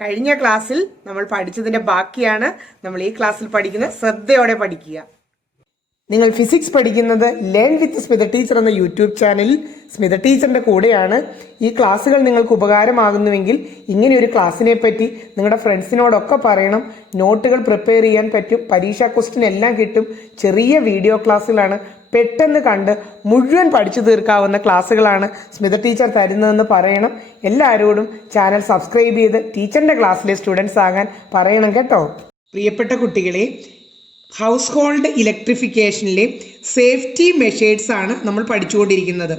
കഴിഞ്ഞ ക്ലാസ്സിൽ നമ്മൾ പഠിച്ചതിന്റെ ബാക്കിയാണ് നമ്മൾ ഈ ക്ലാസ്സിൽ പഠിക്കുന്നത്. ശ്രദ്ധയോടെ പഠിക്കുക. നിങ്ങൾ ഫിസിക്സ് പഠിക്കുന്നത് ലേൺ വിത്ത് സ്മിത ടീച്ചർ എന്ന യൂട്യൂബ് ചാനലിൽ സ്മിത ടീച്ചറിന്റെ കൂടെയാണ്. ഈ ക്ലാസ്സുകൾ നിങ്ങൾക്ക് ഉപകാരമാകുന്നുവെങ്കിൽ ഇങ്ങനെ ഒരു ക്ലാസ്സിനെ പറ്റി നിങ്ങളുടെ ഫ്രണ്ട്സിനോടൊക്കെ പറയണം. നോട്ടുകൾ പ്രിപ്പയർ ചെയ്യാൻ പറ്റും, പരീക്ഷാ ക്വസ്റ്റ്യൻ എല്ലാം കിട്ടും. ചെറിയ വീഡിയോ ക്ലാസ്സുകളാണ്, പെട്ടെന്ന് കണ്ട് മുഴുവൻ പഠിച്ചു തീർക്കാവുന്ന ക്ലാസ്സുകളാണ് സ്മിത ടീച്ചർ തരുന്നതെന്ന് പറയണം. എല്ലാവരോടും ചാനൽ സബ്സ്ക്രൈബ് ചെയ്ത് ടീച്ചറിന്റെ ക്ലാസ്സിലെ സ്റ്റുഡൻസ് ആകാൻ പറയണം കേട്ടോ. പ്രിയപ്പെട്ട കുട്ടികളെ, ഹൗസ് ഹോൾഡ് ഇലക്ട്രിഫിക്കേഷനിലെ സേഫ്റ്റി മെഷേഴ്സ് ആണ് നമ്മൾ പഠിച്ചുകൊണ്ടിരിക്കുന്നത്.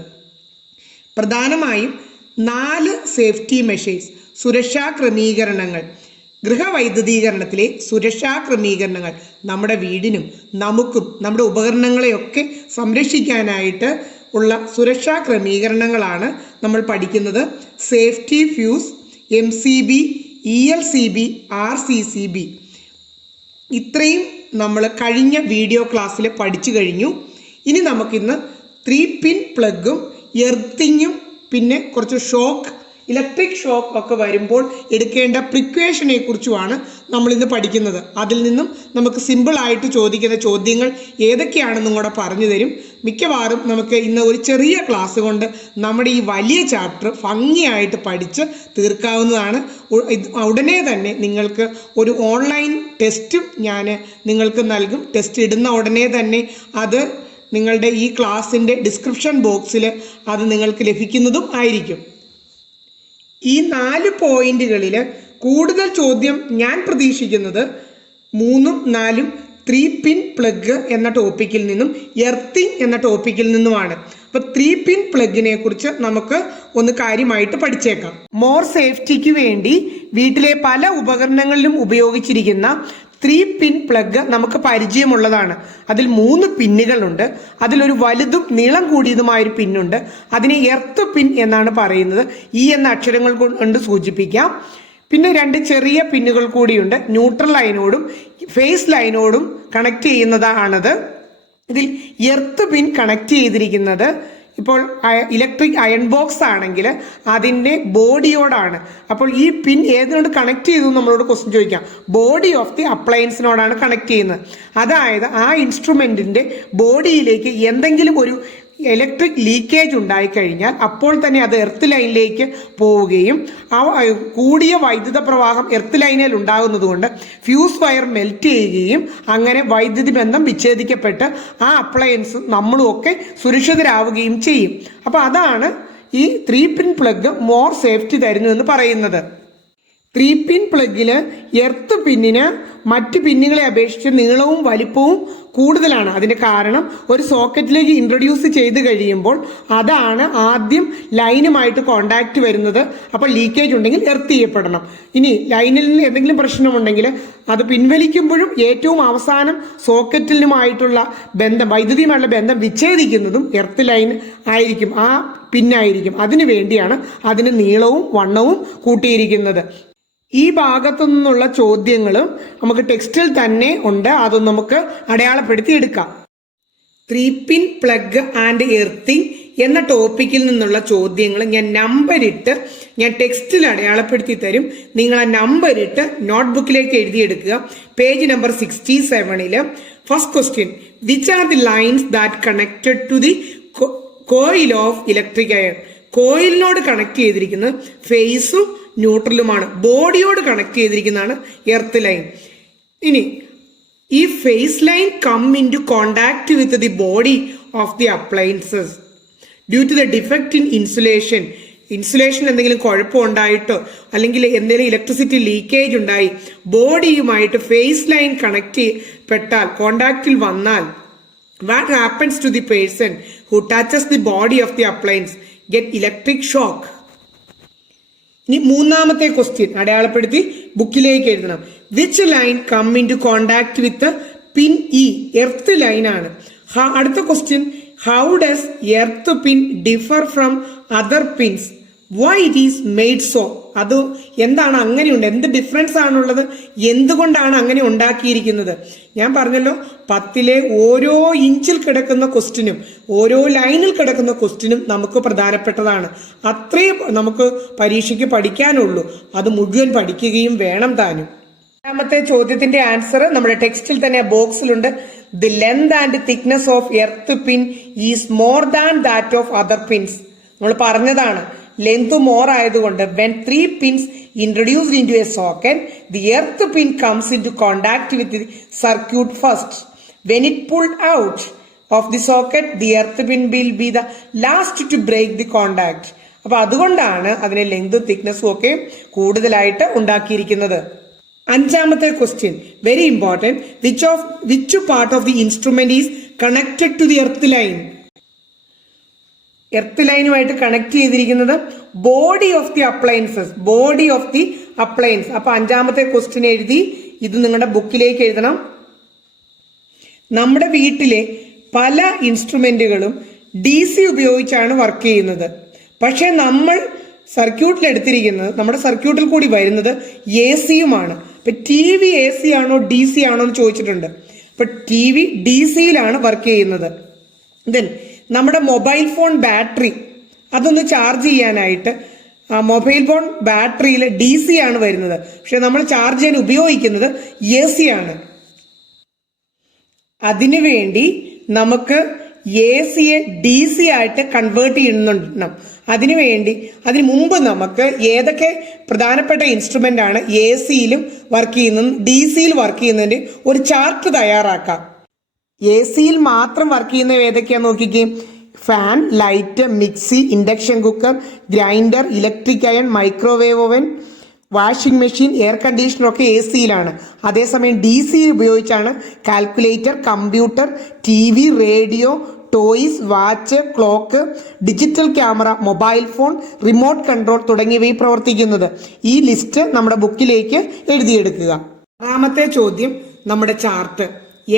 പ്രധാനമായും 4 സേഫ്റ്റി മെഷേഴ്സ്, സുരക്ഷാ ക്രമീകരണങ്ങൾ, ഗൃഹവൈദ്യുതീകരണത്തിലെ സുരക്ഷാ ക്രമീകരണങ്ങൾ നമ്മുടെ വീടിനും നമുക്കും നമ്മുടെ ഉപകരണങ്ങളെയൊക്കെ സംരക്ഷിക്കാനായിട്ട് ഉള്ള സുരക്ഷാ ക്രമീകരണങ്ങളാണ് നമ്മൾ പഠിക്കുന്നത്. Safety fuse, MCB, ELCB, RCCB ഇത്രയും നമ്മൾ കഴിഞ്ഞ വീഡിയോ ക്ലാസ്സിൽ പഠിച്ചു കഴിഞ്ഞു. ഇനി നമുക്കിന്ന് 3 പിൻ പ്ലഗും എർത്തിങ്ങും പിന്നെ കുറച്ച് ഷോക്ക്, ഇലക്ട്രിക് ഷോക്ക് ഒക്കെ വരുമ്പോൾ എടുക്കേണ്ട പ്രിക്വേഷനെ കുറിച്ചുമാണ് നമ്മൾ ഇന്ന് പഠിക്കുന്നത്. അതിൽ നിന്നും നമുക്ക് സിമ്പിളായിട്ട് ചോദിക്കുന്ന ചോദ്യങ്ങൾ ഏതൊക്കെയാണെന്നും കൂടെ പറഞ്ഞു തരും. മിക്കവാറും നമുക്ക് ഇന്ന് ഒരു ചെറിയ ക്ലാസ് കൊണ്ട് നമ്മുടെ ഈ വലിയ ചാപ്റ്റർ ഭംഗിയായിട്ട് പഠിച്ച് തീർക്കാവുന്നതാണ്. ഉടനെ തന്നെ നിങ്ങൾക്ക് ഒരു ഓൺലൈൻ ടെസ്റ്റും ഞാൻ നിങ്ങൾക്ക് നൽകും. ടെസ്റ്റ് ഇടുന്ന ഉടനെ തന്നെ അത് നിങ്ങളുടെ ഈ ക്ലാസ്സിൻ്റെ ഡിസ്ക്രിപ്ഷൻ ബോക്സിൽ അത് നിങ്ങൾക്ക് ലഭിക്കുന്നതും ആയിരിക്കും. ഈ 4 പോയിന്റുകളിൽ കൂടുതൽ ചോദ്യം ഞാൻ പ്രതീക്ഷിക്കുന്നത് 3ഉം 4ഉം 3 പിൻ പ്ലഗ് എന്ന ടോപ്പിക്കിൽ നിന്നും എർത്തിങ് എന്ന ടോപ്പിക്കിൽ നിന്നുമാണ്. അപ്പോൾ 3 പിൻ പ്ലഗിനെ കുറിച്ച് നമുക്ക് ഒന്ന് കാര്യമായിട്ട് പഠിച്ചേക്കാം. മോർ സേഫ്റ്റിക്ക് വേണ്ടി വീട്ടിലെ പല ഉപകരണങ്ങളിലും ഉപയോഗിച്ചിരിക്കുന്ന 3 പിൻ പ്ലഗ് നമുക്ക് പരിചയമുള്ളതാണ്. അതിൽ 3 പിന്നുകളുണ്ട്. അതിലൊരു വലുതും നീളം കൂടിയതുമായൊരു പിന്നുണ്ട്. അതിനെ എർത്ത് പിൻ എന്നാണ് പറയുന്നത്. E എന്ന അക്ഷരങ്ങൾ കൊണ്ട് സൂചിപ്പിക്കാം. പിന്നെ 2 ചെറിയ പിന്നുകൾ കൂടിയുണ്ട്. ന്യൂട്രൽ ലൈനോടും ഫേസ് ലൈനോടും കണക്ട് ചെയ്യുന്നതാണത്. ഇതിൽ എർത്ത് പിൻ കണക്ട് ചെയ്തിരിക്കുന്നത് ഇപ്പോൾ ഇലക്ട്രിക് അയൺ ബോക്സ് ആണെങ്കിൽ അതിൻ്റെ ബോഡിയോടാണ്. അപ്പോൾ ഈ പിൻ ഏതിനോട് കണക്ട് ചെയ്തു നമ്മളോട് ക്വസ്റ്റ്യൻ ചോദിക്കാം. ബോഡി ഓഫ് ദി അപ്ലയൻസിനോടാണ് കണക്ട് ചെയ്യുന്നത്. അതായത് ആ ഇൻസ്ട്രുമെൻറ്റിൻ്റെ ബോഡിയിലേക്ക് എന്തെങ്കിലും ഒരു ഇലക്ട്രിക് ലീക്കേജ് ഉണ്ടായിക്കഴിഞ്ഞാൽ അപ്പോൾ തന്നെ അത് എർത്ത് ലൈനിലേക്ക് പോവുകയും ആ കൂടിയ വൈദ്യുത പ്രവാഹം എർത്ത് ലൈനിൽ ഉണ്ടാകുന്നത് കൊണ്ട് ഫ്യൂസ് വയർ മെൽറ്റ് ചെയ്യുകയും അങ്ങനെ വൈദ്യുതി ബന്ധം വിച്ഛേദിക്കപ്പെട്ട് ആ അപ്ലയൻസ് നമ്മളും ഒക്കെ സുരക്ഷിതരാവുകയും ചെയ്യും. അപ്പോൾ അതാണ് ഈ 3 പിൻ പ്ലഗ് മോർ സേഫ്റ്റി തരുന്നു എന്ന് പറയുന്നത്. 3 പിൻ പ്ലഗിൽ എർത്ത് പിന്നിന് മറ്റ് പിന്നുകളെ അപേക്ഷിച്ച് നീളവും വലിപ്പവും കൂടുതലാണ്. അതിൻ്റെ കാരണം ഒരു സോക്കറ്റിലേക്ക് ഇൻട്രൊഡ്യൂസ് ചെയ്ത് കഴിയുമ്പോൾ അതാണ് ആദ്യം ലൈനുമായിട്ട് കോണ്ടാക്റ്റ് വരുന്നത്. അപ്പോൾ ലീക്കേജ് ഉണ്ടെങ്കിൽ എർത്ത് ചെയ്യപ്പെടണം. ഇനി ലൈനിൽ നിന്ന് എന്തെങ്കിലും പ്രശ്നമുണ്ടെങ്കിൽ അത് പിൻവലിക്കുമ്പോഴും ഏറ്റവും അവസാനം സോക്കറ്റിലുമായിട്ടുള്ള ബന്ധം, വൈദ്യുതിയുമായുള്ള ബന്ധം വിച്ഛേദിക്കുന്നതും എർത്ത് ലൈൻ ആയിരിക്കും, ആ പിന്നായിരിക്കും. അതിനു വേണ്ടിയാണ് അതിന് നീളവും വണ്ണവും കൂട്ടിയിരിക്കുന്നത്. ഈ ഭാഗത്തു നിന്നുള്ള ചോദ്യങ്ങളും നമുക്ക് ടെക്സ്റ്റിൽ തന്നെ ഉണ്ട്. അതൊന്നും നമുക്ക് അടയാളപ്പെടുത്തി എടുക്കാം. 3 പിൻ പ്ലഗ് ആൻഡ് എർത്തിങ് എന്ന ടോപ്പിക്കിൽ നിന്നുള്ള ചോദ്യങ്ങൾ ഞാൻ ടെക്സ്റ്റിൽ അടയാളപ്പെടുത്തി തരും. നിങ്ങൾ ആ നമ്പർ ഇട്ട് നോട്ട്ബുക്കിലേക്ക് എഴുതിയെടുക്കുക. Page number 67 first question, which are the lines that connected to the coil of electric iron. കോയിലിനോട് കണക്ട് ചെയ്തിരിക്കുന്നത് ഫേസും ന്യൂട്രലുമാണ്. ബോഡിയോട് കണക്ട് ചെയ്തിരിക്കുന്നതാണ് എർത്ത് ലൈൻ. ഇനി ഈ phase line come in to contact with the body of the appliances due to the defect in insulation. Insulation എന്തെങ്കിലും കുഴപ്പമുണ്ടായിട്ടോ അല്ലെങ്കിൽ എന്തെങ്കിലും ഇലക്ട്രിസിറ്റി ലീക്കേജ് ഉണ്ടായി ബോഡിയുമായിട്ട് ഫേസ് ലൈൻ കണക്ട് ചെയ്യപ്പെട്ടാൽ, കോണ്ടാക്റ്റിൽ വന്നാൽ, what happens to the person who touches the body of the appliance? Get electric shock. ഇനി 3ാമത്തെ ക്വസ്റ്റ്യൻ അടയാളപ്പെടുത്തി ബുക്കിലേക്ക് എഴുതണം. Which line come in to contact with pin E. Earth line ആണ്. അടുത്ത question, how does earth pin differ from other pins? Why it is made so. അത് എന്താണ് അങ്ങനെയുണ്ട്, എന്ത് ഡിഫറൻസ് ആണുള്ളത്, എന്തുകൊണ്ടാണ് അങ്ങനെ ഉണ്ടാക്കിയിരിക്കുന്നത്? ഞാൻ പറഞ്ഞല്ലോ, 10ലെ ഓരോ ഇഞ്ചിൽ കിടക്കുന്ന ക്വസ്റ്റിനും ഓരോ ലൈനിൽ കിടക്കുന്ന ക്വസ്റ്റിനും നമുക്ക് പ്രധാനപ്പെട്ടതാണ്. അത്രേ നമുക്ക് പരീക്ഷയ്ക്ക് പഠിക്കാനുള്ളൂ. അത് മുഴുവൻ പഠിക്കുകയും വേണം താനും. രണ്ടാമത്തെ ചോദ്യത്തിന്റെ ആൻസർ നമ്മുടെ ടെക്സ്റ്റിൽ തന്നെ ബോക്സിലുണ്ട്. The length and thickness of earth pin is more than that of other pins. നമ്മൾ പറഞ്ഞതാണ്, ലെങ്ത് മോർ ആയതുകൊണ്ട് when 3 pins introduced into a socket, the earth pin comes into contact with the circuit first. When it pulled out of the socket, the earth pin will be the last to break the contact. അപ്പൊ അതുകൊണ്ടാണ് അതിനെ ലെങ്തും തിക്നെസ്സും ഒക്കെ കൂടുതലായിട്ട് ഉണ്ടാക്കിയിരിക്കുന്നത്. അഞ്ചാമത്തെ question, very important. Which part of the instrument is connected to the earth line? Earth ലൈനുമായിട്ട് connect ചെയ്തിരിക്കുന്നത് body of the appliances. Body of the appliance. അപ്പൊ അഞ്ചാമത്തെ ക്വസ്റ്റ്യൻ എഴുതി, ഇത് നിങ്ങളുടെ ബുക്കിലേക്ക് എഴുതണം. നമ്മുടെ വീട്ടിലെ പല ഇൻസ്ട്രുമെന്റുകളും DC ഉപയോഗിച്ചാണ് വർക്ക് ചെയ്യുന്നത്. പക്ഷെ നമ്മൾ സർക്യൂട്ടിൽ എടുത്തിരിക്കുന്നത്, നമ്മുടെ സർക്യൂട്ടിൽ കൂടി വരുന്നത് AC-യുമാണ്. ഇപ്പൊ TV AC ആണോ DC ആണോ എന്ന് ചോദിച്ചിട്ടുണ്ട്. ഇപ്പൊ TV DC-യിലാണ് വർക്ക് ചെയ്യുന്നത്. ദെൻ നമ്മുടെ മൊബൈൽ ഫോൺ ബാറ്ററി അതൊന്ന് ചാർജ് ചെയ്യാനായിട്ട് മൊബൈൽ ഫോൺ ബാറ്ററിയിൽ DC ആണ് വരുന്നത്. പക്ഷെ നമ്മൾ ചാർജ് ചെയ്യാൻ ഉപയോഗിക്കുന്നത് AC ആണ്. അതിനുവേണ്ടി നമുക്ക് AC-യെ DC ആയിട്ട് കൺവേർട്ട് ചെയ്യുന്നുണ്ട്. അതിനു മുമ്പ് നമുക്ക് ഏതൊക്കെ പ്രധാനപ്പെട്ട ഇൻസ്ട്രുമെന്റ് ആണ് AC-യിലും വർക്ക് ചെയ്യുന്നതും DC-യിൽ വർക്ക് ചെയ്യുന്നതിന്റെ ഒരു ചാർട്ട് തയ്യാറാക്കാം. AC-യിൽ മാത്രം വർക്ക് ചെയ്യുന്ന ഏതൊക്കെയാന്ന് നോക്കിക്കേ. Fan, light, mixie, induction cooker, grinder, electric iron, microwave oven, washing machine, air conditioner ഒക്കെ AC-യിലാണ്. അതേസമയം DC ഉപയോഗിച്ചാണ് calculator, computer, TV, radio, toys, watch, clock, digital camera, mobile phone, remote control തുടങ്ങിയവയിൽ പ്രവർത്തിക്കുന്നത്. ഈ ലിസ്റ്റ് നമ്മുടെ ബുക്കിലേക്ക് എഴുതിയെടുക്കുക. ആറാമത്തെ ചോദ്യം നമ്മുടെ ചാർട്ട്.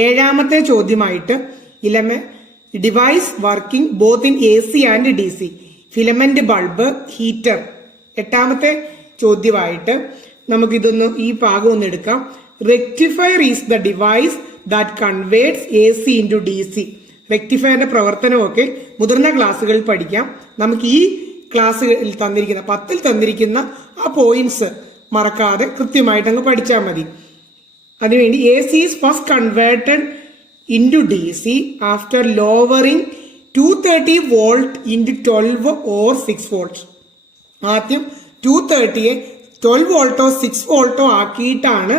ഏഴാമത്തെ ചോദ്യമായിട്ട് device working both in AC and DC, filament bulb, heater. എട്ടാമത്തെ ചോദ്യമായിട്ട് നമുക്കിതൊന്ന് ഈ ഭാഗം ഒന്ന് എടുക്കാം. Rectifier is the device that converts AC into DC. റെക്ടിഫയറിന്റെ പ്രവർത്തനമൊക്കെ മുതിർന്ന ക്ലാസ്സുകളിൽ പഠിക്കാം. നമുക്ക് ഈ ക്ലാസ്സുകളിൽ തന്നിരിക്കുന്ന 10ൽ തന്നിരിക്കുന്ന ആ പോയിന്റ്സ് മറക്കാതെ കൃത്യമായിട്ട് അങ്ങ് പഠിച്ചാൽ മതി. അതിനുവേണ്ടി AC is first converted into DC after lowering 230 volt into 12 or 6 volts. ആദ്യം 230യെ 12 വോൾട്ടോ 6 വോൾട്ടോ ആക്കിയിട്ടാണ്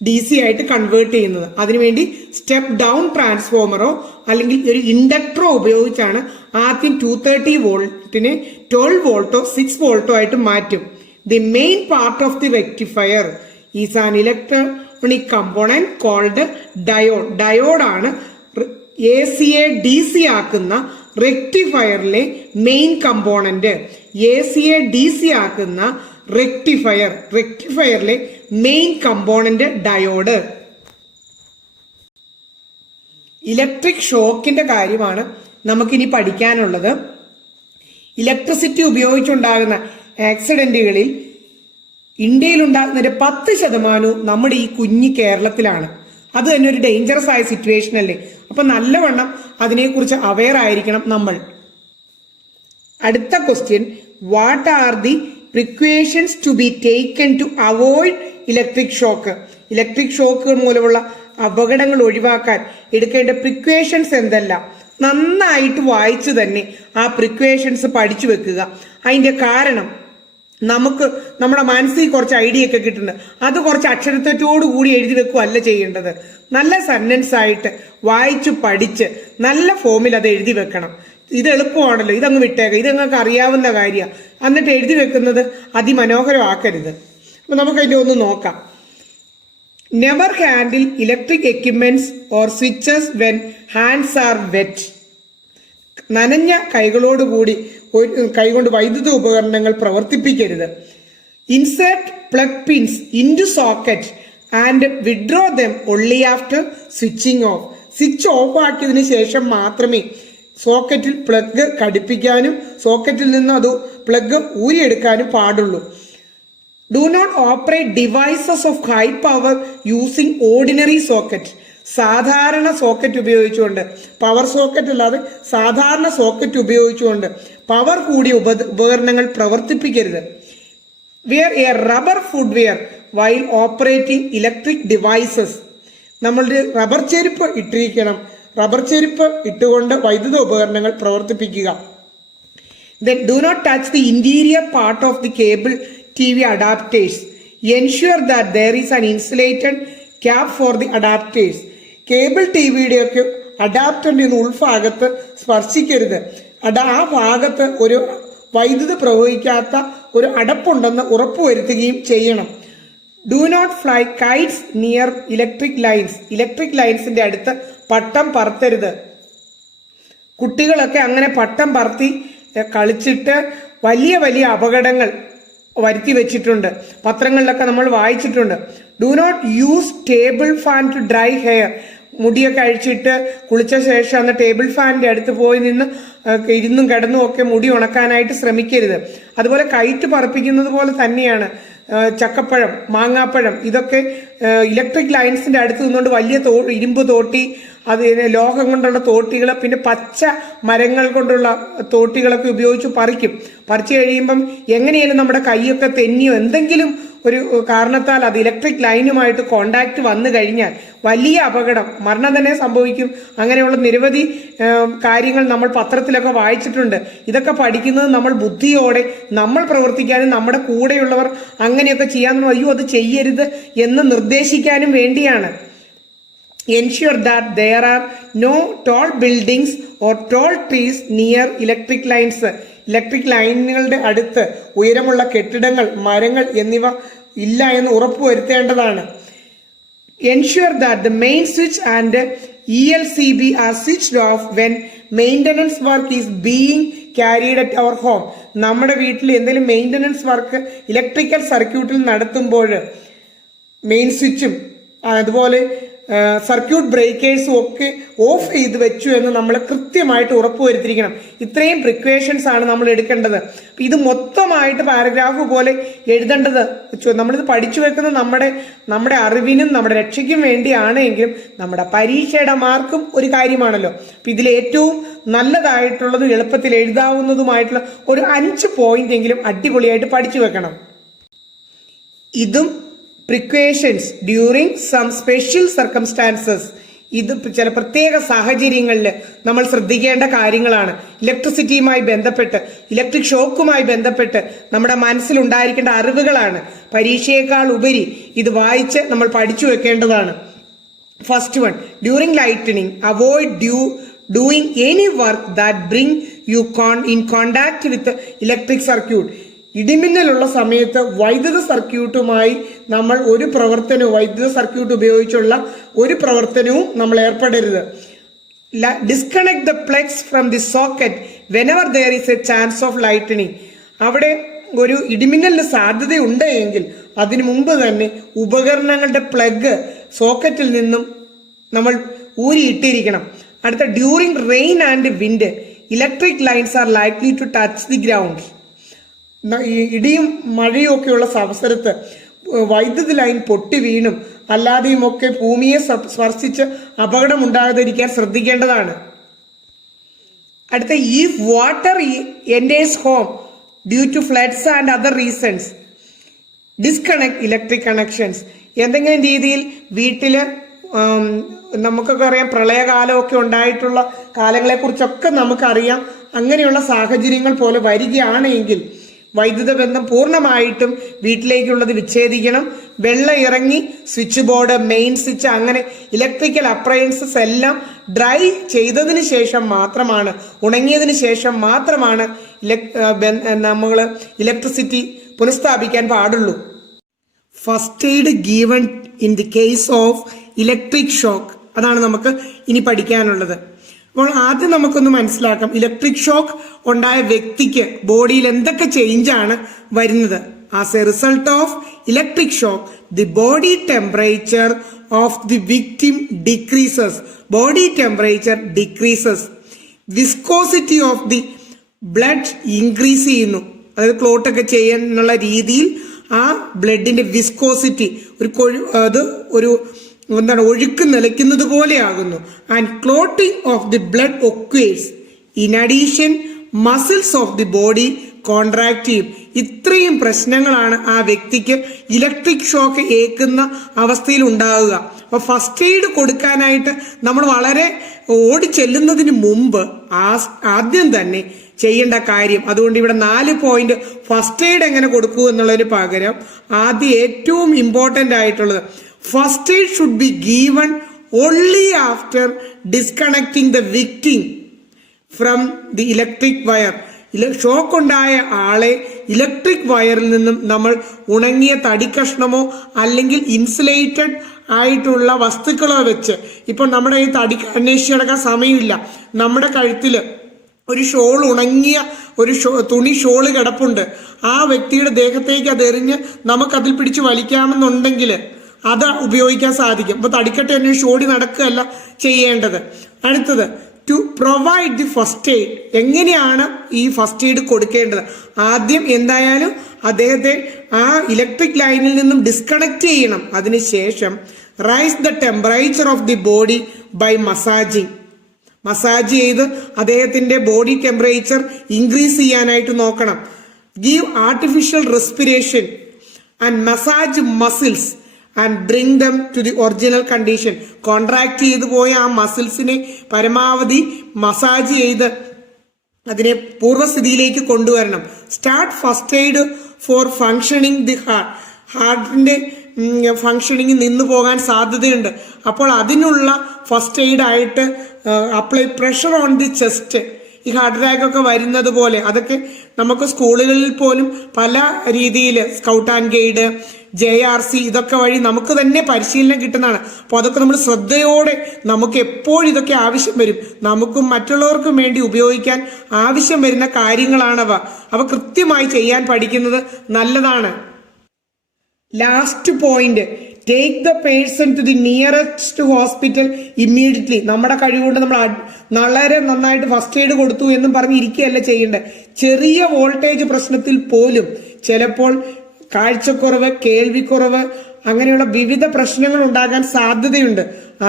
DC ആയിട്ട് കൺവേർട്ട് ചെയ്യുന്നത്. അതിനുവേണ്ടി സ്റ്റെപ്പ് ഡൗൺ ട്രാൻസ്ഫോമറോ അല്ലെങ്കിൽ ഒരു ഇൻഡക്ടറോ ഉപയോഗിച്ചാണ് ആദ്യം 230 വോൾട്ടിനെ 12 വോൾട്ടോ 6 വോൾട്ടോ ആയിട്ട് മാറ്റും. The main part of the rectifier is an electronic component called diode. ഡയോഡാണ് AC-യെ DC ആക്കുന്ന റെക്ടിഫയറിലെ മെയിൻ കമ്പോണന്റ്. AC-യെ DC ആക്കുന്ന റെക്ടിഫയറിലെ മെയിൻ കമ്പോണന്റ് ഡയോഡ്. ഇലക്ട്രിക് ഷോക്കിന്റെ കാര്യമാണ് നമുക്കിനി പഠിക്കാനുള്ളത്. ഇലക്ട്രിസിറ്റി ഉപയോഗിച്ചുണ്ടാകുന്ന ആക്സിഡന്റുകളിൽ ഇന്ത്യയിൽ ഉണ്ടാകുന്നതിന്റെ 10% നമ്മുടെ ഈ കുഞ്ഞി കേരളത്തിലാണ്. അത് തന്നെ ഒരു ഡേഞ്ചറസ് ആയ സിറ്റുവേഷൻ അല്ലേ. അപ്പൊ നല്ലവണ്ണം അതിനെക്കുറിച്ച് അവെയർ ആയിരിക്കണം നമ്മൾ. അടുത്ത question, what are the precautions to be taken to avoid electric shock? Electric shock മൂലമുള്ള അപകടങ്ങൾ ഒഴിവാക്കാൻ എടുക്കേണ്ട പ്രിക്വേഷൻസ് എന്തെല്ലാം? നന്നായിട്ട് വായിച്ചു തന്നെ ആ പ്രിക്വേഷൻസ് പഠിച്ചു വെക്കുക. അതിന്റെ കാരണം നമുക്ക് നമ്മുടെ മനസ്സിൽ കുറച്ച് ഐഡിയ ഒക്കെ കിട്ടുന്നുണ്ട്. അത് കുറച്ച് അക്ഷരത്തെറ്റോടു കൂടി എഴുതി വെക്കുകയല്ല ചെയ്യേണ്ടത്. നല്ല സെന്റൻസ് ആയിട്ട് വായിച്ചു പഠിച്ച് നല്ല ഫോമിൽ അത് എഴുതി വെക്കണം. ഇത് എളുപ്പമാണല്ലോ, ഇതങ്ങ് വിട്ടേക്ക, ഇത് നിങ്ങൾക്ക് അറിയാവുന്ന കാര്യമാണ്. എന്നിട്ട് എഴുതി വെക്കുന്നത് അതിമനോഹരമാക്കരുത്. അപ്പൊ നമുക്ക് അതിന്റെ ഒന്ന് നോക്കാം. Never handle electric equipments or switches when hands are wet. നനഞ്ഞ കൈകളോടുകൂടി കൈകൊണ്ട് വൈദ്യുത ഉപകരണങ്ങൾ പ്രവർത്തിപ്പിക്കരുത്. Insert plug pins into socket and withdraw them only after switching off. Switch off ആക്കിയതിനു ശേഷം മാത്രമേ സോക്കറ്റിൽ പ്ലഗ് ഘടിപ്പിക്കാനും സോക്കറ്റിൽ നിന്ന് അത് പ്ലഗ് ഊരിയെടുക്കാനും പാടുള്ളൂ. Do not operate devices of high power using ordinary socket. സാധാരണ സോക്കറ്റ് ഉപയോഗിച്ചുകൊണ്ട്, പവർ സോക്കറ്റ് അല്ലാതെ സാധാരണ സോക്കറ്റ് ഉപയോഗിച്ചുകൊണ്ട് പവർ കൂടിയ ഉപകരണങ്ങൾ പ്രവർത്തിപ്പിക്കരുത്. Wear a rubber footwear while operating electric devices. നമ്മളുടെ റബ്ബർ ചെരുപ്പ് ഇട്ടിരിക്കണം. റബ്ബർ ചെരുപ്പ് ഇട്ടുകൊണ്ട് വൈദ്യുത ഉപകരണങ്ങൾ പ്രവർത്തിപ്പിക്കുക. Then do not touch the interior part of the cable TV adapters. Ensure that there is an insulated cap for the adapters. Cable T വിയുടെയൊക്കെ അഡാപ്റ്ററിന്റെ ഉൾഭാഗത്ത് സ്പർശിക്കരുത്. ആ ഭാഗത്ത് ഒരു വൈദ്യുതി പ്രവഹിക്കാത്ത ഒരു അടപ്പുണ്ടെന്ന് ഉറപ്പുവരുത്തുകയും ചെയ്യണം. Do not fly kites near electric lines. Electric ലൈൻസിന്റെ അടുത്ത് പട്ടം പറത്തരുത്. കുട്ടികളൊക്കെ അങ്ങനെ പട്ടം പറത്തി കളിച്ചിട്ട് വലിയ വലിയ അപകടങ്ങൾ വരുത്തി വെച്ചിട്ടുണ്ട്. പത്രങ്ങളിലൊക്കെ നമ്മൾ വായിച്ചിട്ടുണ്ട്. Do not use table fan to dry hair. മുടിയൊക്കെ അഴിച്ചിട്ട് കുളിച്ച ശേഷം അന്ന് ടേബിൾ ഫാനിന്റെ അടുത്ത് പോയി നിന്ന് ഇരുന്നും കിടന്നും ഒക്കെ മുടി ഉണക്കാനായിട്ട് ശ്രമിക്കരുത്. അതുപോലെ കൈറ്റ് പറപ്പിക്കുന്നത് പോലെ തന്നെയാണ് ചക്കപ്പഴം, മാങ്ങാപ്പഴം, ഇതൊക്കെ ഇലക്ട്രിക് ലൈൻസിന്റെ അടുത്ത് നിന്നുകൊണ്ട് വലിയ ഇരുമ്പ് തോട്ടി, അത് ലോഹം കൊണ്ടുള്ള തോട്ടികൾ, പിന്നെ പച്ച മരങ്ങൾ കൊണ്ടുള്ള തോട്ടികളൊക്കെ ഉപയോഗിച്ച് പറിച്ചു കഴിയുമ്പം എങ്ങനെയാലും നമ്മുടെ കൈയൊക്കെ തെന്നിയോ എന്തെങ്കിലും ഒരു കാരണത്താൽ അത് ഇലക്ട്രിക് ലൈനുമായിട്ട് കോണ്ടാക്ട് വന്നു കഴിഞ്ഞാൽ വലിയ അപകടം, മരണം തന്നെ സംഭവിക്കും. അങ്ങനെയുള്ള നിരവധി കാര്യങ്ങൾ നമ്മൾ പത്രത്തിലൊക്കെ വായിച്ചിട്ടുണ്ട്. ഇതൊക്കെ പഠിക്കുന്നത് നമ്മൾ ബുദ്ധിയോടെ നമ്മൾ പ്രവർത്തിക്കാനും നമ്മുടെ കൂടെയുള്ളവർ അങ്ങനെയൊക്കെ ചെയ്യാനും അയ്യോ അത് ചെയ്യരുത് എന്ന് നിർദ്ദേശിക്കാനും വേണ്ടിയാണ്. Ensure that there are no tall buildings or tall trees near electric lines. Electric ലൈനുകളുടെ അടുത്ത് ഉയരമുള്ള കെട്ടിടങ്ങൾ, മരങ്ങൾ എന്നിവ ഇല്ല എന്ന് ഉറപ്പുവരുത്തേണ്ടതാണ്. Ensure that the main switch and ELCB are switched off when maintenance work is being carried at our home. നമ്മുടെ വീട്ടിൽ എന്തെങ്കിലും മെയിൻ്റനൻസ് വർക്ക് ഇലക്ട്രിക്കൽ സർക്യൂട്ടിൽ നടത്തുമ്പോൾ മെയിൻ സ്വിച്ചും അതുപോലെ സർക്യൂട്ട് ബ്രേക്കേഴ്സും ഒക്കെ ഓഫ് ചെയ്ത് വെച്ചു എന്ന് നമ്മൾ കൃത്യമായിട്ട് ഉറപ്പുവരുത്തിയിരിക്കണം. ഇത്രയും പ്രിക്വേഷൻസ് ആണ് നമ്മൾ എടുക്കേണ്ടത്. ഇത് മൊത്തമായിട്ട് പാരഗ്രാഫ് പോലെ എഴുതേണ്ടത്, നമ്മളിത് പഠിച്ചു വെക്കുന്നത് നമ്മുടെ അറിവിനും നമ്മുടെ രക്ഷയ്ക്കും വേണ്ടിയാണെങ്കിലും നമ്മുടെ പരീക്ഷയുടെ മാർക്കും ഒരു കാര്യമാണല്ലോ. അപ്പൊ ഇതിൽ ഏറ്റവും നല്ലതായിട്ടുള്ളതും എളുപ്പത്തിൽ എഴുതാവുന്നതുമായിട്ടുള്ള ഒരു 5 പോയിന്റ് എങ്കിലും അടിപൊളിയായിട്ട് പഠിച്ചു വെക്കണം. ഇതും precautions during some special circumstances. ഇത് ചില പ്രത്യേക സാഹചര്യങ്ങളിൽ നമ്മൾ ശ്രദ്ധിക്കേണ്ട കാര്യങ്ങളാണ്. ഇലക്ട്രിസിറ്റിയുമായി ബന്ധപ്പെട്ട്, ഇലക്ട്രിക് ഷോക്കുമായി ബന്ധപ്പെട്ട് നമ്മുടെ മനസ്സിലുണ്ടായിരിക്കേണ്ട അറിവുകളാണ്. പരീക്ഷയേക്കാൾ ഉപരി ഇത് വായിച്ച് നമ്മൾ പഠിച്ചു വെക്കേണ്ടതാണ്. First one, during lightning avoid doing any work that bring you in contact with electric circuit. ഇടിമിന്നലുള്ള സമയത്ത് വൈദ്യുത സർക്യൂട്ടുമായി നമ്മൾ ഒരു പ്രവർത്തനവും, വൈദ്യുത സർക്യൂട്ട് ഉപയോഗിച്ചുള്ള ഒരു പ്രവർത്തനവും നമ്മൾ ഏർപ്പെടരുത്. Disconnect the plugs from the socket whenever there is a chance of lightning. അവിടെ ഒരു ഇടിമിന്നലിന് സാധ്യതയുണ്ട് എങ്കിൽ അതിനു മുമ്പ് തന്നെ ഉപകരണങ്ങളുടെ പ്ലഗ് സോക്കറ്റിൽ നിന്നും നമ്മൾ ഊരിയിട്ടിരിക്കണം. അടുത്ത, during rain and wind electric lines are likely to touch the ground. ഇടിയും മഴയും ഒക്കെയുള്ള അവസരത്ത് വൈദ്യുതി ലൈൻ പൊട്ടി വീണും അല്ലാതെയും ഒക്കെ ഭൂമിയെ സ്പർശിച്ച് അപകടം ഉണ്ടാകാതിരിക്കാൻ ശ്രദ്ധിക്കേണ്ടതാണ്. അടുത്ത, if water enters home due to floods and other reasons disconnect electric connections. എന്തെങ്കിലും രീതിയിൽ വീട്ടില് നമുക്കൊക്കെ അറിയാം, പ്രളയകാലമൊക്കെ ഉണ്ടായിട്ടുള്ള കാലങ്ങളെ കുറിച്ചൊക്കെ നമുക്കറിയാം. അങ്ങനെയുള്ള സാഹചര്യങ്ങൾ പോലെ വരികയാണെങ്കിൽ വൈദ്യുത ബന്ധം പൂർണ്ണമായിട്ടും വീട്ടിലേക്കുള്ളത് വിച്ഛേദിക്കണം. വെള്ളം ഇറങ്ങി സ്വിച്ച് ബോർഡ്, മെയിൻ സ്വിച്ച്, അങ്ങനെ ഇലക്ട്രിക്കൽ അപ്ലയൻസസ് എല്ലാം ഡ്രൈ ചെയ്തതിന് ശേഷം മാത്രമാണ്, ഉണങ്ങിയതിന് ശേഷം മാത്രമാണ് നമ്മൾ ഇലക്ട്രിസിറ്റി പുനഃസ്ഥാപിക്കാൻ പാടുള്ളൂ. First aid given in the case of electric shock, അതാണ് നമുക്ക് ഇനി പഠിക്കാനുള്ളത്. അപ്പോൾ ആദ്യം നമുക്കൊന്ന് മനസ്സിലാക്കാം, ഇലക്ട്രിക് ഷോക്ക് ഉണ്ടായ വ്യക്തിക്ക് ബോഡിയിൽ എന്തൊക്കെ ചേഞ്ചാണ് വരുന്നത്. As A result of electric shock the body temperature of the victim decreases. Body temperature decreases. Viscosity of the blood increase ചെയ്യുന്നു. അതായത് ക്ലോട്ടൊക്കെ ചെയ്യാനുള്ള രീതിയിൽ ആ ബ്ലഡിന്റെ വിസ്കോസിറ്റി ഒരു ഒഴുക്ക് നിലയ്ക്കുന്നത് പോലെയാകുന്നു. And clotting of the blood occurs. In addition muscles of the body contract ചെയ്യും. ഇത്രയും പ്രശ്നങ്ങളാണ് ആ വ്യക്തിക്ക് ഇലക്ട്രിക് ഷോക്ക് ഏൽക്കുന്ന അവസ്ഥയിൽ ഉണ്ടാവുക. അപ്പൊ ഫസ്റ്റ് എയ്ഡ് കൊടുക്കാനായിട്ട് നമ്മൾ വളരെ ഓടി ചെല്ലുന്നതിന് മുമ്പ് ആദ്യം തന്നെ ചെയ്യേണ്ട കാര്യം, അതുകൊണ്ട് ഇവിടെ 4 പോയിന്റ് ഫസ്റ്റ് എയ്ഡ് എങ്ങനെ കൊടുക്കൂ എന്നുള്ളതിന് പകരം ആദ്യം ഏറ്റവും ഇമ്പോർട്ടൻ്റ് ആയിട്ടുള്ളത്, first aid should be given only after disconnecting the victim from the electric wire. Shock ഉണ്ടായ ആളെ ഇലക്ട്രിക് വയറിൽ നിന്നും നമ്മൾ ഉണങ്ങിയ തടിക്കഷ്ണമോ അല്ലെങ്കിൽ ഇൻസുലേറ്റഡ് ആയിട്ടുള്ള വസ്തുക്കളോ വെച്ച്, ഇപ്പൊ നമ്മുടെ ഈ തടി അന്വേഷിച്ച് നടക്കാൻ സമയമില്ല, നമ്മുടെ കഴുത്തില് ഒരു ഉണങ്ങിയ ഒരു തുണി ഷോള് കിടപ്പുണ്ട്, ആ വ്യക്തിയുടെ ദേഹത്തേക്ക് അത് എറിഞ്ഞ് നമുക്കതിൽ പിടിച്ച് വലിക്കാമെന്നുണ്ടെങ്കിൽ അത് ഉപയോഗിക്കാൻ സാധിക്കും. അപ്പൊ തടിക്കട്ടെ അന്വേഷിച്ച് ഓടി നടക്കുകയല്ല ചെയ്യേണ്ടത്. അടുത്തത്, to provide the first aid. എങ്ങനെയാണ് ഈ ഫസ്റ്റ് എയ്ഡ് കൊടുക്കേണ്ടത്? ആദ്യം എന്തായാലും അദ്ദേഹത്തെ ആ ഇലക്ട്രിക് ലൈനിൽ നിന്നും ഡിസ്കണക്ട് ചെയ്യണം. അതിനുശേഷം rise the temperature of the body by massaging. Massage ചെയ്ത് അദ്ദേഹത്തിന്റെ ബോഡി ടെമ്പറേച്ചർ ഇൻക്രീസ് ചെയ്യാനായിട്ട് നോക്കണം. Give artificial respiration and massage muscles and bring them to the original condition. Contract ചെയ്തു പോയ ആ മസിൽസിനെ പരമാവധി മസാജ് ചെയ്ത് അതിനെ പൂർവ്വസ്ഥിതിയിലേക്ക് കൊണ്ടുവരണം. Start first aid for functioning the heart. ഹാർട്ടിന്റെ ഫങ്ഷനിങ് നിന്നു പോകാൻ സാധ്യതയുണ്ട്. അപ്പോൾ അതിനുള്ള ഫസ്റ്റ് എയ്ഡ് ആയിട്ട് apply pressure on the chest. ഈ ഹാർട്ട് അറ്റാക്ക് ഒക്കെ വരുന്നത് പോലെ അതൊക്കെ നമുക്ക് സ്കൂളുകളിൽ പോലും പല രീതിയിൽ സ്കൗട്ട് ആൻഡ് ഗൈഡ്, JRC ഇതൊക്കെ വഴി നമുക്ക് തന്നെ പരിശീലനം കിട്ടുന്നതാണ്. അപ്പോൾ അതൊക്കെ നമ്മൾ ശ്രദ്ധയോടെ, നമുക്ക് എപ്പോഴും ഇതൊക്കെ ആവശ്യം വരും, നമുക്കും മറ്റുള്ളവർക്കും വേണ്ടി ഉപയോഗിക്കാൻ ആവശ്യം വരുന്ന കാര്യങ്ങളാണവ. അവ കൃത്യമായി ചെയ്യാൻ പഠിക്കുന്നത് നല്ലതാണ്. Last point, take the person to the nearest hospital immediately. നമ്മുടെ കഴിവുകൊണ്ട് നമ്മൾ വളരെ നന്നായിട്ട് ഫസ്റ്റ് എയ്ഡ് കൊടുത്തു എന്നും പറഞ്ഞ് ഇരിക്കുകയല്ല ചെയ്യേണ്ടത്. ചെറിയ വോൾട്ടേജ് പ്രശ്നത്തിൽ പോലും ചിലപ്പോൾ കാഴ്ചക്കുറവ്, കേൾവിക്കുറവ്, അങ്ങനെയുള്ള വിവിധ പ്രശ്നങ്ങൾ ഉണ്ടാകാൻ സാധ്യതയുണ്ട്.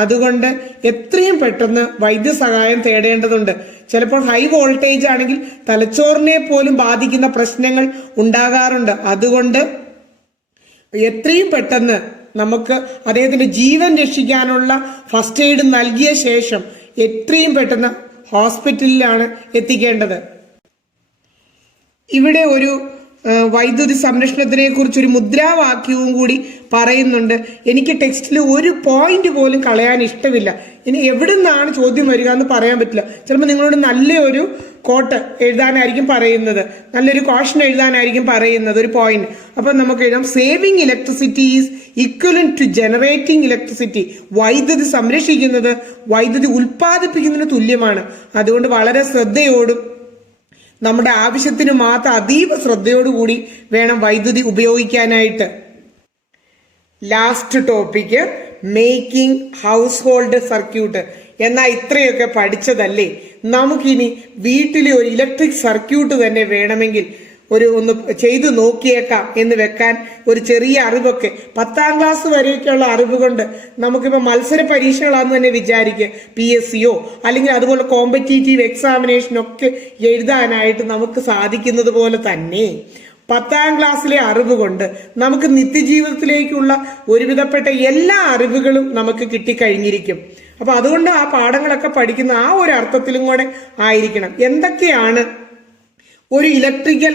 അതുകൊണ്ട് എത്രയും പെട്ടെന്ന് വൈദ്യസഹായം തേടേണ്ടതുണ്ട്. ചിലപ്പോൾ ഹൈ വോൾട്ടേജ് ആണെങ്കിൽ തലച്ചോറിനെ പോലും ബാധിക്കുന്ന പ്രശ്നങ്ങൾ ഉണ്ടാകാറുണ്ട്. അതുകൊണ്ട് എത്രയും പെട്ടെന്ന് നമുക്ക് അദ്ദേഹത്തിന്റെ ജീവൻ രക്ഷിക്കാനുള്ള ഫസ്റ്റ് എയ്ഡ് നൽകിയ ശേഷം എത്രയും പെട്ടെന്ന് ഹോസ്പിറ്റലിലാണ് എത്തിക്കേണ്ടത്. ഇവിടെ ഒരു വൈദ്യുതി സംരക്ഷണത്തിനെ കുറിച്ച് ഒരു മുദ്രാവാക്യവും കൂടി പറയുന്നുണ്ട്. എനിക്ക് ടെക്സ്റ്റിൽ ഒരു പോയിന്റ് പോലും കളയാൻ ഇഷ്ടമില്ല. ഇനി എവിടെ നിന്നാണ് ചോദ്യം വരിക എന്ന് പറയാൻ പറ്റില്ല. ചിലപ്പോൾ നിങ്ങളോട് നല്ലൊരു കോട്ട് എഴുതാനായിരിക്കും പറയുന്നത്, നല്ലൊരു ക്വസ്റ്റൻ എഴുതാനായിരിക്കും പറയുന്നത്, ഒരു പോയിന്റ്. അപ്പൊ നമുക്ക് എഴുതാം, saving electricity is equivalent to generating electricity. വൈദ്യുതി സംരക്ഷിക്കുന്നത് വൈദ്യുതി ഉൽപ്പാദിപ്പിക്കുന്നതിന് തുല്യമാണ്. അതുകൊണ്ട് വളരെ ശ്രദ്ധയോടും നമ്മുടെ ആവശ്യത്തിന് മാത്രം അതീവ ശ്രദ്ധയോടുകൂടി വേണം വൈദ്യുതി ഉപയോഗിക്കാനായിട്ട്. Last topic, making house hold circuit. എന്നാൽ ഇത്രയൊക്കെ പഠിച്ചതല്ലേ, നമുക്കിനി വീട്ടിലെ ഒരു ഇലക്ട്രിക് സർക്യൂട്ട് തന്നെ വേണമെങ്കിൽ ഒന്ന് ചെയ്തു നോക്കിയേക്കാം എന്ന് വെക്കാൻ ഒരു ചെറിയ അറിവൊക്കെ, 10ാം ക്ലാസ് വരെയൊക്കെയുള്ള അറിവ് കൊണ്ട് നമുക്കിപ്പോൾ മത്സര പരീക്ഷകളാണെന്ന് തന്നെ വിചാരിക്കുക, PSCയോ അല്ലെങ്കിൽ അതുപോലെ കോമ്പറ്റീറ്റീവ് എക്സാമിനേഷനൊക്കെ എഴുതാനായിട്ട് നമുക്ക് സാധിക്കുന്നത് പോലെ തന്നെ 10ാം ക്ലാസ്സിലെ അറിവ് കൊണ്ട് നമുക്ക് നിത്യജീവിതത്തിലേക്കുള്ള ഒരുവിധപ്പെട്ട എല്ലാ അറിവുകളും നമുക്ക് കിട്ടിക്കഴിഞ്ഞിരിക്കും. അപ്പൊ അതുകൊണ്ട് ആ പാഠങ്ങളൊക്കെ പഠിക്കുന്ന ആ ഒരു അർത്ഥത്തിലും കൂടെ ആയിരിക്കണം. എന്തൊക്കെയാണ് ഒരു ഇലക്ട്രിക്കൽ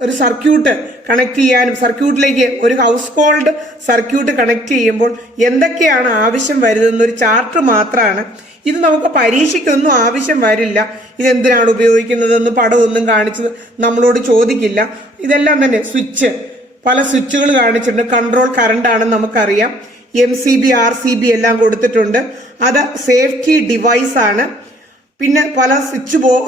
ഒരു സർക്യൂട്ട് കണക്ട് ചെയ്യാനും, സർക്യൂട്ടിലേക്ക് ഒരു ഹൗസ് ഹോൾഡ് സർക്യൂട്ട് കണക്ട് ചെയ്യുമ്പോൾ എന്തൊക്കെയാണ് ആവശ്യം വരുന്നതെന്നൊരു ചാർട്ട് മാത്രമാണ് ഇത്. നമുക്ക് പരീക്ഷയ്ക്കൊന്നും ആവശ്യം വരില്ല. ഇതെന്തിനാണ് ഉപയോഗിക്കുന്നതെന്ന് പടമൊന്നും കാണിച്ചത് നമ്മളോട് ചോദിക്കില്ല. ഇതെല്ലാം തന്നെ സ്വിച്ച്, പല സ്വിച്ചുകൾ കാണിച്ചിട്ടുണ്ട്. കൺട്രോൾ കറണ്ട് ആണെന്ന് നമുക്കറിയാം. MCB, RCB എല്ലാം കൊടുത്തിട്ടുണ്ട്. അത് സേഫ്റ്റി ഡിവൈസ് ആണ്. പിന്നെ പല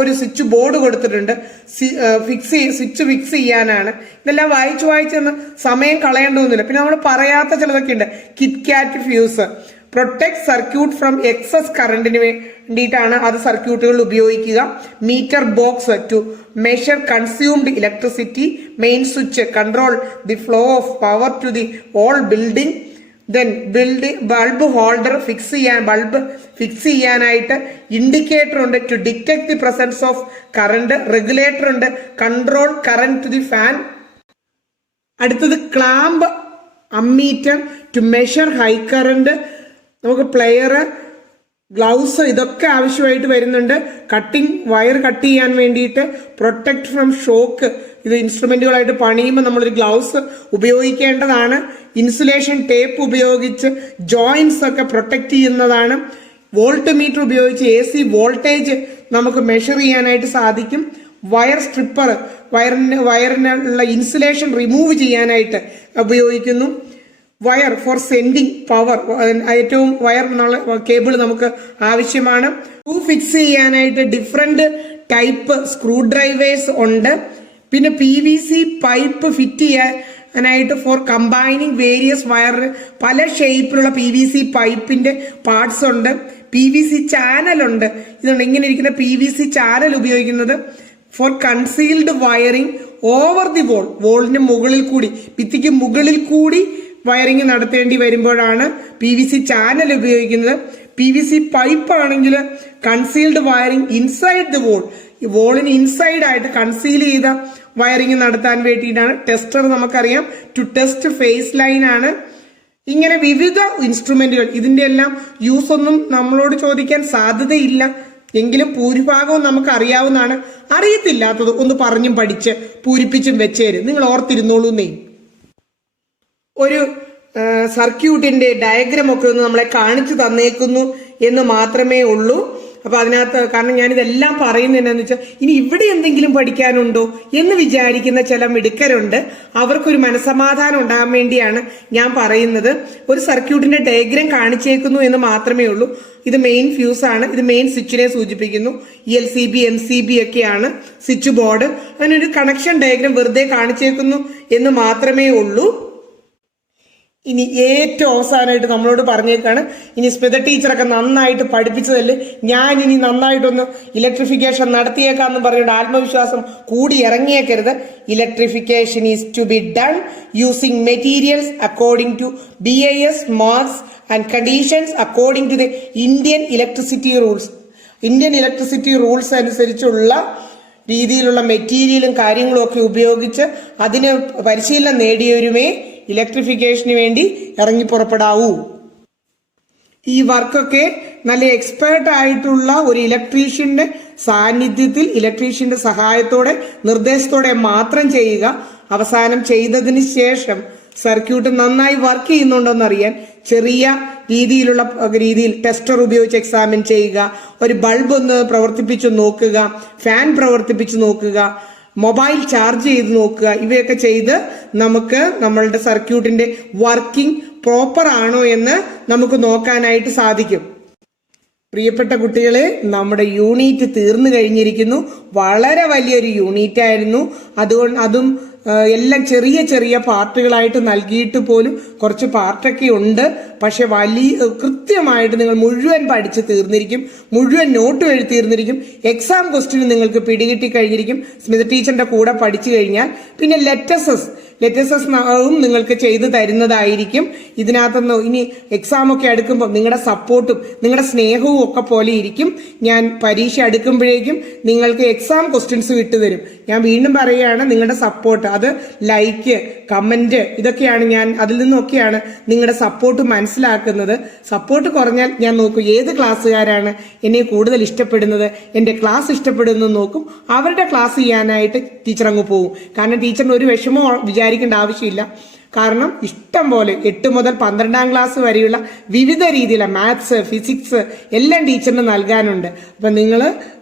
ഒരു സ്വിച്ച് ബോർഡ് കൊടുത്തിട്ടുണ്ട്, സ്വിച്ച് ഫിക്സ് ചെയ്യാനാണ്. ഇതെല്ലാം വായിച്ച് സമയം കളയേണ്ടതൊന്നുമില്ല. പിന്നെ നമ്മൾ പറയാത്ത ചിലതൊക്കെ ഉണ്ട്, kit kat fuse, protect circuit from excess കറണ്ടിന് വേണ്ടിയിട്ടാണ് അത് സർക്യൂട്ടുകൾ ഉപയോഗിക്കുക. Meter box to measure consumed electricity. Main switch control the flow of power to the all building. Then bulb holder bulb fix ചെയ്യാനായിട്ട് ഇൻഡിക്കേറ്റർ ഉണ്ട് to detect the presence of current. Regulator ഉണ്ട് control current to the fan. അടുത്തത് clamp ammeter to measure high current. നമുക്ക് plier, gloves ഇതൊക്കെ ആവശ്യമായിട്ട് വരുന്നുണ്ട്. Wire cut ചെയ്യാൻ വേണ്ടിയിട്ട് പ്രൊട്ടക്ട് ഫ്രം ഷോക്ക്. ഇത് ഇൻസ്ട്രുമെന്റുകളായിട്ട് പണിയുമ്പോൾ നമ്മളൊരു ഗ്ലൗസ് ഉപയോഗിക്കേണ്ടതാണ്. ഇൻസുലേഷൻ ടേപ്പ് ഉപയോഗിച്ച് ജോയിന്റ്സ് ഒക്കെ പ്രൊട്ടക്ട് ചെയ്യുന്നതാണ്. വോൾട്ട് മീറ്റർ ഉപയോഗിച്ച് AC വോൾട്ടേജ് നമുക്ക് മെഷർ ചെയ്യാനായിട്ട് സാധിക്കും. വയർ സ്ട്രിപ്പർ വയറിനുള്ള ഇൻസുലേഷൻ റിമൂവ് ചെയ്യാനായിട്ട് ഉപയോഗിക്കുന്നു. വയർ ഫോർ സെൻഡിങ് പവർ, ഏറ്റവും വയർ എന്നുള്ള കേബിൾ നമുക്ക് ആവശ്യമാണ്. ഫിക്സ് ചെയ്യാനായിട്ട് ഡിഫറെന്റ് ടൈപ്പ് സ്ക്രൂ ഡ്രൈവേഴ്സ് ഉണ്ട്. പിന്നെ PVC പൈപ്പ് ഫിറ്റ് ചെയ്യാനായിട്ട് ഫോർ കമ്പൈനിങ് വേരിയസ് വയർ, പല ഷേപ്പിലുള്ള PVC പൈപ്പിന്റെ പാർട്സ് ഉണ്ട്. PVC ചാനൽ ഉണ്ട്. ഇതുണ്ട് ഇങ്ങനെ ഇരിക്കുന്ന PVC ചാനൽ ഉപയോഗിക്കുന്നത് for concealed wiring over the വോളിന് മുകളിൽ കൂടി, ഭിത്തിക്ക് മുകളിൽ കൂടി വയറിംഗ് നടത്തേണ്ടി വരുമ്പോഴാണ് PVC ചാനൽ ഉപയോഗിക്കുന്നത്. PVC പൈപ്പ് ആണെങ്കിൽ കൺസീൽഡ് വയറിംഗ് ഇൻസൈഡ് ദി വോളിന് ഇൻസൈഡ് ആയിട്ട് കൺസീൽ ചെയ്ത വയറിംഗ് നടത്താൻ വേണ്ടിയിട്ടാണ്. ടെസ്റ്റർ നമുക്കറിയാം ടു ടെസ്റ്റ് ഫേസ് ലൈൻ ആണ്. ഇങ്ങനെ വിവിധ ഇൻസ്ട്രുമെന്റുകൾ, ഇതിന്റെ എല്ലാം യൂസ് ഒന്നും നമ്മളോട് ചോദിക്കാൻ സാധ്യതയില്ല, എങ്കിലും ഭൂരിഭാഗവും നമുക്ക് അറിയാവുന്നതാണ്. അറിയത്തില്ലാത്തത് ഒന്ന് പറഞ്ഞും പഠിച്ച് പൂരിപ്പിച്ചും വെച്ചേരും. നിങ്ങൾ ഓർത്തിരുന്നോളൂന്നേ. ഒരു സർക്യൂട്ടിന്റെ ഡയഗ്രാം ഒക്കെ ഒന്ന് നമ്മളെ കാണിച്ചു തന്നേക്കുന്നു എന്ന് മാത്രമേ ഉള്ളൂ. അപ്പൊ അതിനകത്ത് കാരണം ഞാനിതെല്ലാം പറയുന്നത് എന്താണെന്ന് വെച്ചാൽ ഇനി ഇവിടെ എന്തെങ്കിലും പഠിക്കാനുണ്ടോ എന്ന് വിചാരിക്കുന്ന ചില മിടുക്കരുണ്ട്. അവർക്കൊരു മനസമാധാനം ഉണ്ടാകാൻ വേണ്ടിയാണ് ഞാൻ പറയുന്നത്. ഒരു സർക്യൂട്ടിന്റെ ഡയഗ്രാം കാണിച്ചേക്കുന്നു എന്ന് മാത്രമേ ഉള്ളൂ. ഇത് മെയിൻ ഫ്യൂസ് ആണ്. ഇത് മെയിൻ സ്വിച്ചിനെ സൂചിപ്പിക്കുന്നു. ELCB MCB ഒക്കെയാണ് സ്വിച്ച് ബോർഡ്. അതിനൊരു കണക്ഷൻ ഡയഗ്രാം വെറുതെ കാണിച്ചേക്കുന്നു എന്ന് മാത്രമേ ഉള്ളൂ. ഇനി ഏറ്റവും അവസാനമായിട്ട് നമ്മളോട് പറഞ്ഞേക്കാണ്, ഇനി സ്മിത ടീച്ചറൊക്കെ നന്നായിട്ട് പഠിപ്പിച്ചതല്ലേ, ഞാൻ ഇനി നന്നായിട്ടൊന്ന് ഇലക്ട്രിഫിക്കേഷൻ നടത്തിയേക്കാന്ന് പറഞ്ഞിട്ട് ആത്മവിശ്വാസം കൂടി ഇറങ്ങിയേക്കരുത്. Electrification is to be done using materials according to BIS marks and conditions according to the Indian electricity rules അനുസരിച്ചുള്ള രീതിയിലുള്ള മെറ്റീരിയലും കാര്യങ്ങളും ഒക്കെ ഉപയോഗിച്ച് അതിന് പരിശീലനം നേടിയവരുമേ ഇലക്ട്രിഫിക്കേഷന് വേണ്ടി ഇറങ്ങി പുറപ്പെടാവൂ. ഈ വർക്കൊക്കെ നല്ല എക്സ്പേർട്ട് ആയിട്ടുള്ള ഒരു ഇലക്ട്രീഷ്യന്റെ സാന്നിധ്യത്തിൽ, ഇലക്ട്രീഷ്യന്റെ സഹായത്തോടെ നിർദ്ദേശത്തോടെ മാത്രം ചെയ്യുക. അവസാനം ചെയ്തതിന് ശേഷം സർക്യൂട്ട് നന്നായി വർക്ക് ചെയ്യുന്നുണ്ടോന്ന് അറിയാൻ ചെറിയ രീതിയിൽ ടെസ്റ്റർ ഉപയോഗിച്ച് എക്സാമിൻ ചെയ്യുക. ഒരു ബൾബ് ഒന്ന് പ്രവർത്തിപ്പിച്ച് നോക്കുക, ഫാൻ പ്രവർത്തിപ്പിച്ച് നോക്കുക, മൊബൈൽ ചാർജ് ചെയ്ത് നോക്കുക. ഇവയൊക്കെ ചെയ്ത് നമുക്ക് നമ്മളുടെ സർക്യൂട്ടിന്റെ വർക്കിംഗ് പ്രോപ്പർ ആണോ എന്ന് നമുക്ക് നോക്കാനായിട്ട് സാധിക്കും. പ്രിയപ്പെട്ട കുട്ടികളെ, നമ്മുടെ യൂണിറ്റ് തീർന്നു കഴിഞ്ഞിരിക്കുന്നു. വളരെ വലിയൊരു യൂണിറ്റ് ആയിരുന്നു. അതും എല്ലാം ചെറിയ ചെറിയ പാർട്ടുകളായിട്ട് നൽകിയിട്ട് പോലും കുറച്ച് പാർട്ടൊക്കെ ഉണ്ട്. പക്ഷെ കൃത്യമായിട്ട് നിങ്ങൾ മുഴുവൻ പഠിച്ച് തീർന്നിരിക്കും, മുഴുവൻ നോട്ട് എഴുതി തീർന്നിരിക്കും. എക്സാം ക്വസ്റ്റ്യൻ നിങ്ങൾക്ക് പിടികിട്ടി കഴിഞ്ഞിരിക്കും സ്മിത ടീച്ചറിന്റെ കൂടെ പഠിച്ചു കഴിഞ്ഞാൽ. പിന്നെ ലെറ്റസസ് നിങ്ങൾക്ക് ചെയ്തു തരുന്നതായിരിക്കും. ഇതിനകത്തുനിന്ന് ഇനി എക്സാം ഒക്കെ അടുക്കുമ്പോൾ നിങ്ങളുടെ സപ്പോർട്ടും നിങ്ങളുടെ സ്നേഹവും ഒക്കെ പോലെ ഇരിക്കും. ഞാൻ പരീക്ഷ അടുക്കുമ്പോഴേക്കും നിങ്ങൾക്ക് എക്സാം ക്വസ്റ്റ്യൻസ് വിട്ടുതരും. ഞാൻ വീണ്ടും പറയുകയാണ്, നിങ്ങളുടെ സപ്പോർട്ട്, അത് ലൈക്ക്, കമന്റ്, ഇതൊക്കെയാണ് ഞാൻ അതിൽ നിന്നൊക്കെയാണ് നിങ്ങളുടെ സപ്പോർട്ട് മനസ്സിലാക്കുന്നത്. സപ്പോർട്ട് കുറഞ്ഞാൽ ഞാൻ നോക്കും ഏത് ക്ലാസ്സുകാരാണ് എന്നെ കൂടുതൽ ഇഷ്ടപ്പെടുന്നത്, എൻ്റെ ക്ലാസ് ഇഷ്ടപ്പെടുന്നത് നോക്കും. അവരുടെ ക്ലാസ് ചെയ്യാനായിട്ട് ടീച്ചർ അങ്ങ് പോകും. കാരണം ടീച്ചറിന് ഒരു വിഷമം വിചാരിക്കേണ്ട ആവശ്യമില്ല. കാരണം ഇഷ്ടം പോലെ 8 മുതൽ 12ാം ക്ലാസ് വരെയുള്ള വിവിധ രീതിയിലുള്ള മാത്സ്, ഫിസിക്സ് എല്ലാം ടീച്ചറിന് നൽകാനുണ്ട്. അപ്പം നിങ്ങൾ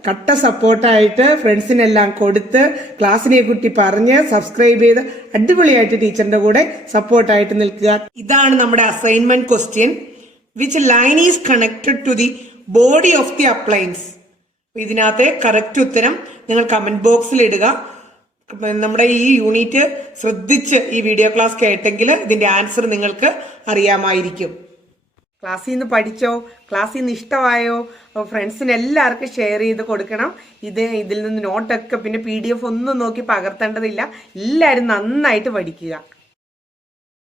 കട്ട സപ്പോർട്ടായിട്ട് ഫ്രണ്ട്സിനെല്ലാം കൊടുത്ത് ക്ലാസ്സിനെ കുട്ടി പറഞ്ഞ് സബ്സ്ക്രൈബ് ചെയ്ത് അടിപൊളിയായിട്ട് ടീച്ചറിന്റെ കൂടെ സപ്പോർട്ടായിട്ട് നിൽക്കുക. ഇതാണ് നമ്മുടെ assignment question. Which line is connected to the body of the appliance? ഇതിനകത്തെ കറക്റ്റ് ഉത്തരം നിങ്ങൾ കമന്റ് ബോക്സിൽ ഇടുക. നമ്മുടെ ഈ യൂണിറ്റ് ശ്രദ്ധിച്ച് ഈ വീഡിയോ ക്ലാസ് കേട്ടെങ്കിൽ ഇതിന്റെ ആൻസർ നിങ്ങൾക്ക് അറിയാമായിരിക്കും. ക്ലാസ്സിൽ നിന്ന് പഠിച്ചോ, ക്ലാസ്സിൽ നിന്ന് ഇഷ്ടമായോ, ഫ്രണ്ട്സിന് എല്ലാവർക്കും ഷെയർ ചെയ്ത് കൊടുക്കണം. ഇതിൽ നിന്ന് നോട്ടൊക്കെ പിന്നെ PDF ഒന്നും നോക്കി പകർത്തേണ്ടതില്ല. എല്ലാവരും നന്നായിട്ട് പഠിക്കുക.